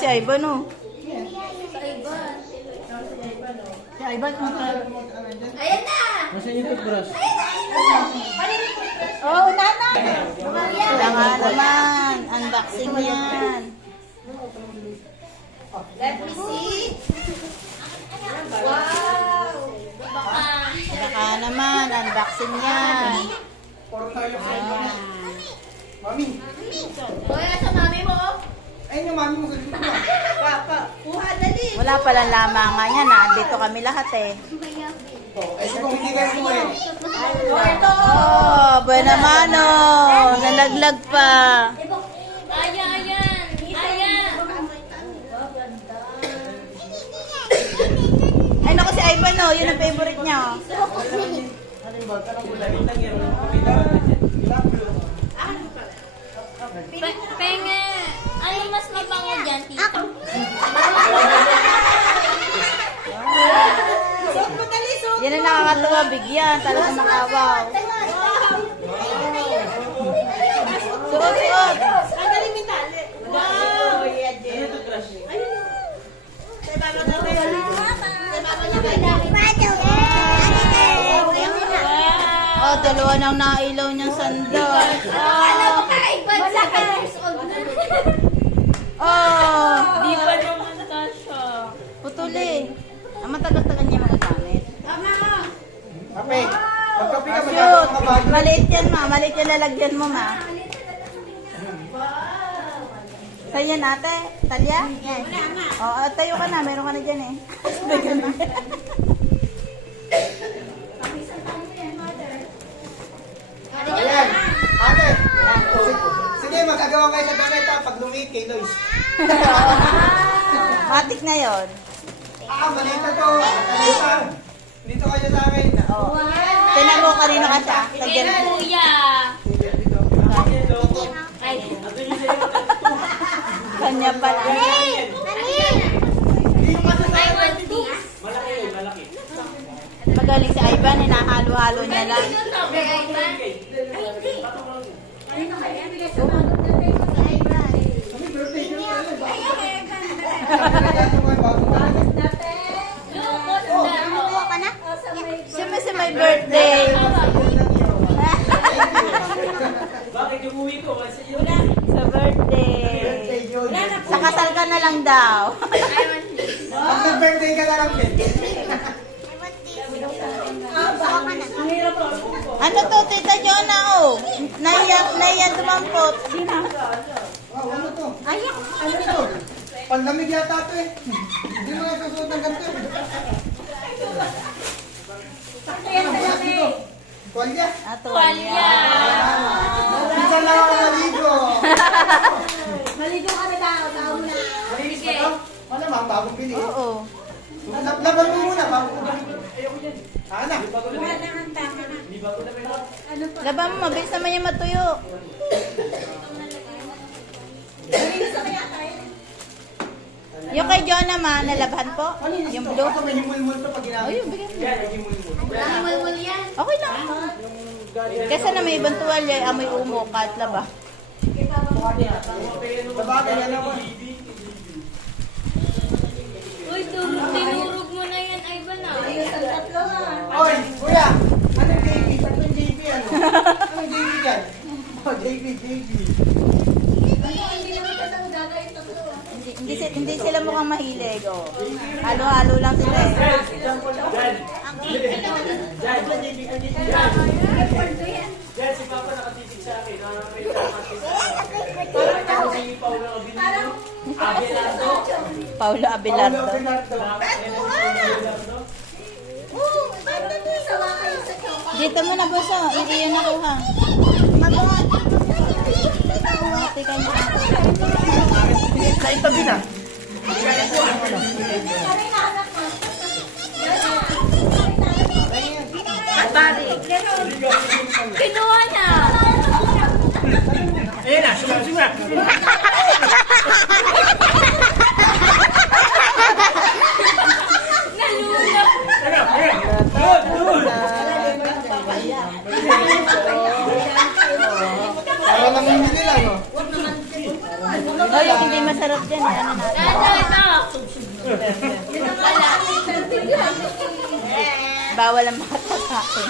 si Ivan, oh. Si Ivan, Ayan na! Nasaan yung toothbrush? oh, nana. Wala nga naman. Unboxing yan. Let me see. Wow! Baka naman. Unboxing yan. Mami! Hoy, sa mami mo? Ayun yung mami mo sa dito na. Papa, kuha dali. Wala palang lamangan yan. Nandito kami lahat eh. Eh, kung hindi kayo mo eh. Ito! Oh, buena mano. Nalaglag pa. Ayan! Ay, naku si Ivan, oh. Yun ang favorite niya, oh. Ano yung bata ng gulay? Lang yan. Penge! Ano mas mabango dyan, tito? Yan ang nakakatuwa. Bigyan. Talagang makawaw. Suot, suot. Wow! Oh, dalawa nang nailaw niyang sandal. Oh. Oh. Di pa naman kasha. Putuli. Ang matagal-tagal niya magagamit. Kape! Magkape ka, Shoot. magkape mga bago. Maliit yan, ma. Maliit yung lalagyan mo, ma. Saan yan, ate? Talya? Yan. Oo, tayo ka na. Meron ka na dyan, eh. Sabay ka na. Ayan! Ate! Sige, magagawa kayo sa ganito pag lumit kay Lois. Matik na yon. Malita to! Malita! Dito kayo sa akin. Oh. Tinan mo kanina ka siya. Lagyan mo. Kuya! Ay, Kanya pala. I want this. Magaling si Ivan, hinahalo-halo niya lang. Ano sabi, Ivan? Ay, hindi. Siyempre si my birthday. Bakit umuwi ko? Sa birthday. Sa kasal ka na lang daw. Pag nag-birthday ka na lang din. Ano to, Tita Jonah, oh? Naiyan dumampot. Wow, ano to? Ano to? Panlamig yata ito eh. Hindi mo nga susunod ng ganito. Tuwalya. Tuwalya. Minsan lang ako maligo. Maligo ka na daw, tao na. Malinis ba ito? Malamang, bagong bili. Oo. Laban mo muna, bago ko balik. Ana. Laban mo, mabilis naman yung matuyo. Yung kay Jonah, ma, nalabhan po? Yung blue? Ako may himul-mul to pag ginamit. Oh, yung bigyan mo. Yan, yung himul-mul. Mamimulmul yan. Okay lang. Kasi na may ibang tuwalya, amoy umo, kahit laba. Sa bagay, yan naman. Uy, tinurog mo na yan, Ivan, ah. Oy, kuya! Anong JB? Anong JB ano? Anong JB dyan? Oh, JB. Hindi sila mukhang mahilig, oh. Halo-halo lang sila, eh. Diyan, si Papa nakatitig sa akin. Paulo Abelardo. Dito mo na, boso. Iyon na kuha. Teka niyo. Sa itabi na. Kinuha na. Ayan na, suma. Para namimili lang, no? Oh, yung hindi masarap dyan, eh. Ano natin? Bawal ang makatapake.